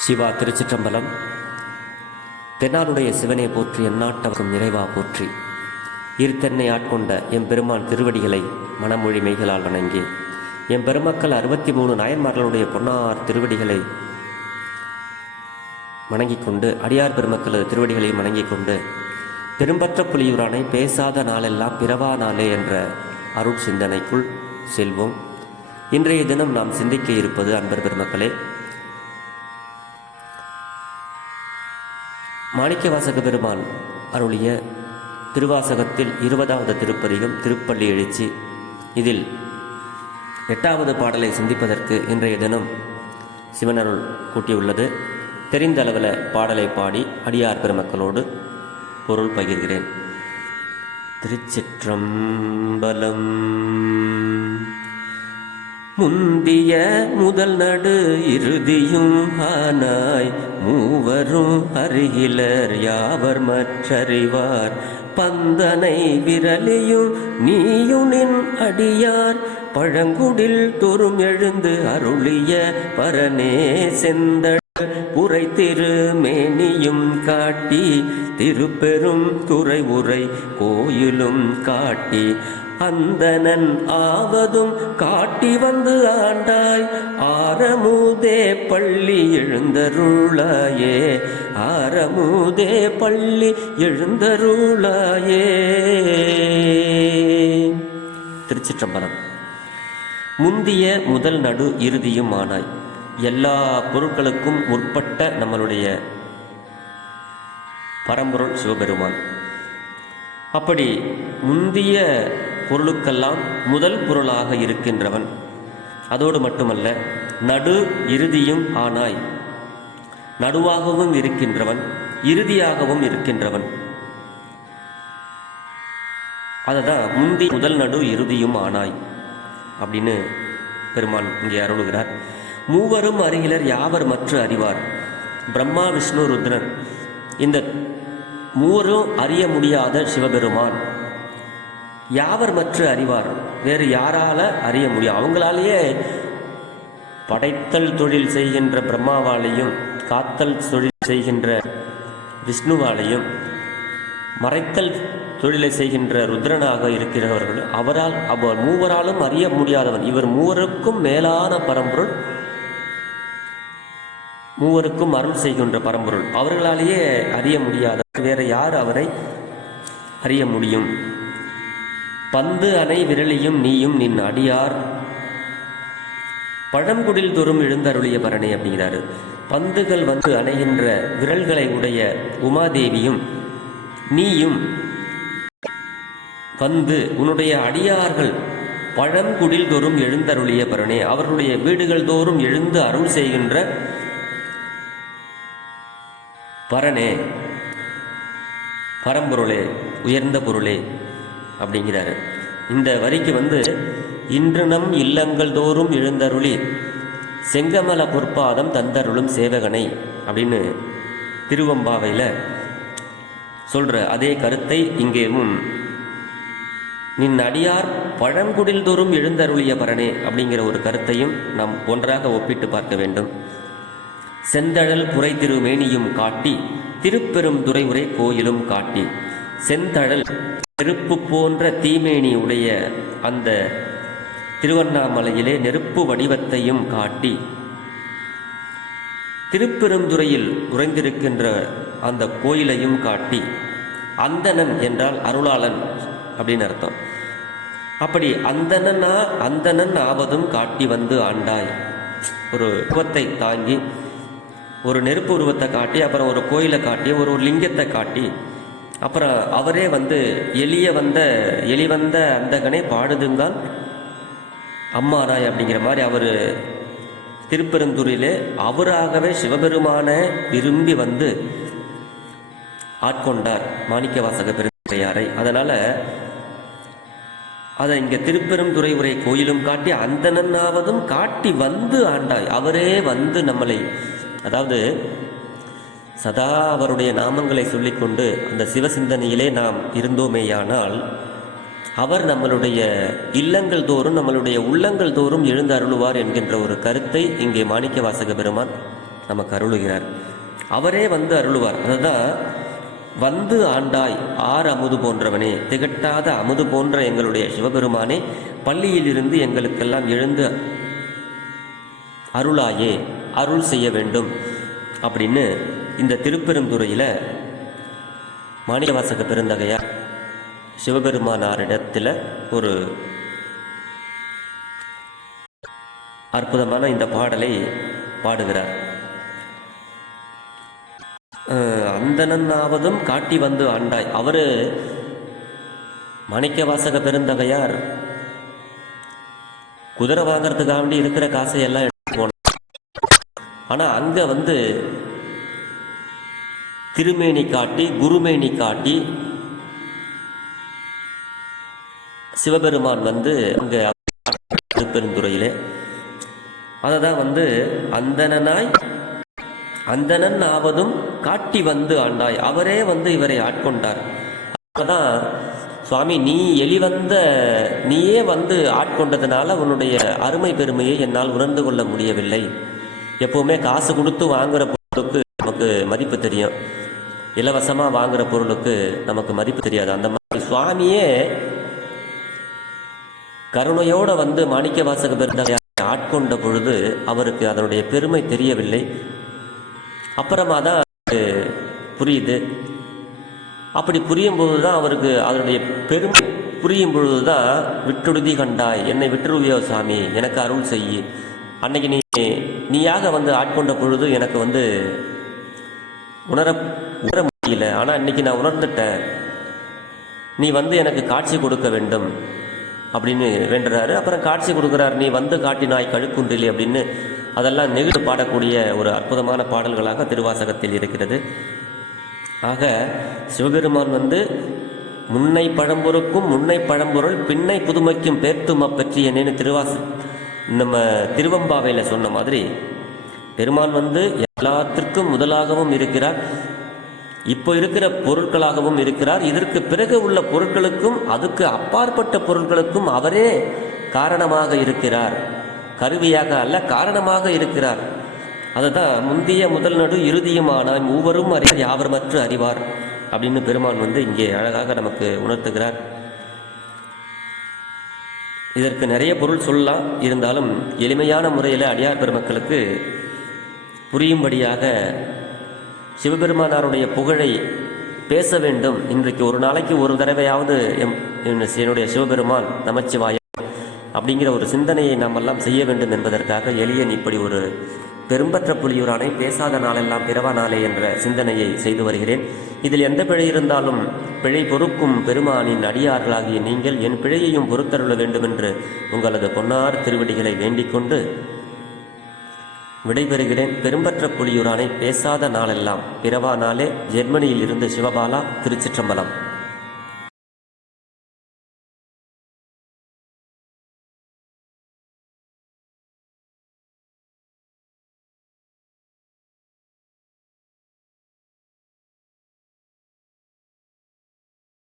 சிவா திருச்சிற்றம்பலம். தென்னாடுடைய சிவனை போற்றி, எந்நாட்டவர்க்கும் இறைவா போற்றி. இருத்தென்னை ஆட்கொண்ட எம்பெருமான் திருவடிகளை மனமொழி மெய்களால் வணங்கி, எம்பெருமக்கள் 63 நாயன்மார்களுடைய பொன்னார் திருவடிகளை வணங்கிக் கொண்டு, அடியார் பெருமக்களது திருவடிகளை வணங்கிக் கொண்டு, பெரும்பற்ற புலியூரானை பேசாத நாளெல்லாம் பிறவா நாளே என்ற அருள் சிந்தனைக்குள் செல்வோம். இன்றைய தினம் நாம் சிந்திக்க இருப்பது, அன்பர் பெருமக்களே, மாணிக்கவாசக பெருமான் அருளிய திருவாசகத்தில் 20வது திருப்பதிகம் திருப்பள்ளி எழுச்சி. இதில் 8வது பாடலை சிந்திப்பதற்கு இன்றைய தினம் சிவனருள் கூட்டியுள்ளது. தெரிந்த அளவில் பாடலை பாடி அடியார் பெருமக்களோடு பொருள் பகிர்கிறேன். திருச்சிற்றம்பலம். முந்திய முதல் நடு இறுதியும் ஆனாய், மூவரும் அருகிலர் யாவர் மற்றறிவார். பந்தனை விரலியும் நீயுனின் அடியார், பழங்குடில் தோறும் எழுந்து அருளிய பரனே செந்தழல் புரை திருமேனியும் காட்டி, திருப்பெரும் துறை உரை கோயிலும் காட்டி, அந்தணன் ஆவதும் காட்டி வந்து ஆண்டாய். ஆரமுதே பள்ளி எழுந்தருளாயே, ஆரமுதே பள்ளி எழுந்தருளாயே. திருச்சிற்றம்பலம். முந்திய முதல் நடு இறுதியும் ஆனாய். எல்லா பொருட்களுக்கும் முற்பட்ட நம்மளுடைய பரம்பொருள் சிவபெருமான். அப்படி முந்திய பொருளுக்கெல்லாம் முதல் பொருளாக இருக்கின்றவன். அதோடு மட்டுமல்ல, நடு இறுதியும் ஆனாய், நடுவாகவும் இருக்கின்றவன், இறுதியாகவும் இருக்கின்றவன். அததான் முந்தி முதல் நடு இறுதியும் ஆனாய் அப்படின்னு பெருமான் இங்கே அருளுகிறார். மூவரும் அருகிலர் யாவர் மற்ற அறிவார். பிரம்மா விஷ்ணு ருத்ரன், இந்த மூவரும் அறிய முடியாத சிவபெருமான் யாவர் மற்ற அறிவார். வேறு யாரால அறிய முடியும்? அவங்களாலேயே படைத்தல் தொழில் செய்கின்ற பிரம்மாவாலையும், காத்தல் தொழில் செய்கின்ற விஷ்ணுவாலையும், மறைத்தல் தொழிலை செய்கின்ற ருத்ரனாக இருக்கிறவர்கள், அவர் மூவராலும் அறிய முடியாதவன். இவர் மூவருக்கும் மேலான பரம்பொருள், மூவருக்கும் அருள் செய்கின்ற பரம்பொருள். அவர்களாலேயே அறிய முடியாத வேற யார் அவரை அறிய முடியும்? பந்து அணை விரலியும் நீயும் நின் அடியார், பழங்குடில் தோறும் எழுந்தருளிய பரணே அப்படிங்கிறாரு. பந்துகள் வந்து அணைகின்ற விரல்களை உடைய உமாதேவியும் நீயும் வந்து உன்னுடைய அடியார்கள் பழங்குடில் தோறும் எழுந்தருளிய பரணே, அவர்களுடைய வீடுகள் தோறும் எழுந்து அருள் செய்கின்ற பரனே, பரம்பொருளே, உயர்ந்த பொருளே அப்படிங்கிறாரு. இந்த வரிக்கு இன்று நம் இல்லங்கள் தோறும் எழுந்தருளி செங்கமல பொற்பாதம் தந்தருளும் சேவகனை அப்படின்னு திருவம்பாவையில் சொல்ற அதே கருத்தை இங்கேயும் நின் அடியார் பழங்குடில் தோறும் எழுந்தருளிய பரனே அப்படிங்கிற ஒரு கருத்தையும் நாம் ஒன்றாக ஒப்பிட்டு பார்க்க வேண்டும். செந்தழல் புரை திருமேனியும் காட்டி, திருப்பெரும் துறை உரை கோயிலும் காட்டி. செந்தழல் நெருப்பு போன்ற தீமேனி உடைய அந்த திருவண்ணாமலையிலே நெருப்பு வடிவத்தையும் காட்டி, திருப்பெருந்துறையில் உறைந்திருக்கின்ற அந்த கோயிலையும் காட்டி, அந்தணன் என்றால் அருளாளன் அப்படின்னு அர்த்தம். அப்படி அந்தணன் ஆவதும் காட்டி வந்து ஆண்டாய். ஒரு உருவத்தை தாங்கி, ஒரு நெருப்பு உருவத்தை காட்டி, அப்புறம் ஒரு கோயிலை காட்டி, ஒரு லிங்கத்தை காட்டி, அப்புறம் அவரே எலி வந்த அந்தகனே பாடுதுங்கால் அம்மானாய் அப்படிங்கிற மாதிரி அவர் திருப்பெருந்துறையிலே அவராகவே சிவபெருமான விரும்பி வந்து ஆட்கொண்டார் மாணிக்கவாசக பெருந்தையாரை. அதனால அதை இங்கே திருப்பெருந்துறை உரை கோயிலும் காட்டி, அந்தணனாவதும் காட்டி வந்து ஆண்டாய். அவரே வந்து நம்மளை, அதாவது சதா அவருடைய நாமங்களை சொல்லிக்கொண்டு அந்த சிவசிந்தனையிலே நாம் இருந்தோமேயானால், அவர் நம்மளுடைய இல்லங்கள் தோறும், நம்மளுடைய உள்ளங்கள் தோறும் எழுந்து அருளுவார் என்கின்ற ஒரு கருத்தை இங்கே மாணிக்கவாசக பெருமான் நமக்கு அருளுகிறார். அவரே வந்து அருளுவார். அதுதான் வந்து ஆண்டாய் ஆறு அமுது போன்றவனே, திகட்டாத அமுது போன்ற எங்களுடைய சிவபெருமானே, பள்ளியிலிருந்து எங்களுக்கெல்லாம் எழுந்து அருளாயே, அருள் செய்ய வேண்டும் அப்படின்னு இந்த திருப்பெருந்துறையில் மாணிக்கவாசக பெருந்தகையார் சிவபெருமானாரிடத்தில் ஒரு அற்புதமான இந்த பாடலை பாடுகிறார். அந்தணனாவதும் காட்டி வந்து ஆண்டாய். அவர் மாணிக்கவாசக பெருந்தகையார் குதிரை வாங்கறதுக்காண்டி இருக்கிற காசை எல்லாம் எடுத்து போனார். ஆனால் அங்கே வந்து திருமேனி காட்டி, குருமேனி காட்டி சிவபெருமான் வந்து அங்கே திருப்பெருந்துறையிலே அதை தான் வந்து அந்தணன் ஆவதும் காட்டி வந்து ஆண்டாய். அவரே வந்து இவரை ஆட்கொண்டார். அப்பதான் சுவாமி, நீயே வந்து ஆட்கொண்டதுனால உன்னுடைய அருமை பெருமையை என்னால் உணர்ந்து கொள்ள முடியவில்லை. எப்பவுமே காசு கொடுத்து வாங்குற பொருளுக்கு நமக்கு மதிப்பு தெரியும், இலவசமாக வாங்குற பொருளுக்கு நமக்கு மதிப்பு தெரியாது. அந்த மாதிரி சுவாமியே கருணையோடு வந்து மாணிக்கவாசக பெருந்தகையாரை ஆட்கொண்ட பொழுது அவருக்கு அதனுடைய பெருமை தெரியவில்லை. அப்புறமா தான் புரியுது. அப்படி புரியும் பொழுது தான் அவருக்கு அதனுடைய பெருமை புரியும் பொழுது தான் விட்டுடுதி கண்டாய், என்னை விட்டுருவியோ சாமி, எனக்கு அருள் செய்யி. அன்னைக்கு நீயாக வந்து ஆட்கொண்ட பொழுது எனக்கு வந்து உணர முடியல, ஆனால் இன்னைக்கு நான் உணர்ந்துட்டேன், நீ வந்து எனக்கு காட்சி கொடுக்க வேண்டும் அப்படின்னு வேண்டுறாரு. அப்புறம் காட்சி கொடுக்குறாரு. நீ வந்து காட்டினாய் கழுக்குன்றிலே அப்படின்னு அதெல்லாம் நெகிழ்ந்து பாடக்கூடிய ஒரு அற்புதமான பாடல்களாக திருவாசகத்தில் இருக்கிறது. ஆக சிவபெருமான் வந்து முன்னை பழம்பொருக்கும் முன்னை பழம்பொருள் பின்னை புதுமைக்கும் பேர்த்தும் அப்பற்றி என்னன்னு நம்ம திருவம்பாவையில் சொன்ன மாதிரி பெருமான் வந்து எல்லாத்திற்கும் முதலாகவும் இருக்கிறார், இப்போ இருக்கிற பொருட்களாகவும் இருக்கிறார். இதற்கு பிறகு உள்ள பொருட்களுக்கும் அதுக்கு அப்பாற்பட்ட பொருட்களுக்கும் அவரே காரணமாக இருக்கிறார், கருவியாக அல்ல, காரணமாக இருக்கிறார். அதுதான் முந்திய முதல் நடு இறுதியுமானாய் மூவரும் அறிவார் யாவர் மற்ற அறிவார் அப்படின்னு பெருமான் வந்து இங்கே அழகாக நமக்கு உணர்த்துகிறார். இதற்கு நிறைய பொருள் சொல்லலாம், இருந்தாலும் எளிமையான முறையில் அடியார் பெருமக்களுக்கு புரியும்படியாக சிவபெருமானாருடைய புகழை பேச வேண்டும். இன்றைக்கு ஒரு நாளைக்கு ஒரு தடவையாவது என்னுடைய சிவபெருமான் நமச்சிவாய அப்படிங்கிற ஒரு சிந்தனையை நாம் எல்லாம் செய்ய வேண்டும் என்பதற்காக எளியன் இப்படி ஒரு பெரும்பற்ற புலியூரானை பேசாத நாளெல்லாம் பிறவா நாளே என்ற சிந்தனையை செய்து வருகிறேன். இதில் எந்த பிழை இருந்தாலும் பிழை பொறுக்கும் பெருமானின் அடியார்களாகிய நீங்கள் என் பிழையையும் பொறுத்தருள வேண்டுமென்று உங்களது பொன்னார் திருவடிகளை வேண்டிக் கொண்டு விடைபெறுகிறேன். பெரும்பற்ற புலியூரானை பேசாத நாளெல்லாம் பிறவா நாளே. ஜெர்மனியில் இருந்து சிவபாலா, திருச்சிற்றம்பலம்.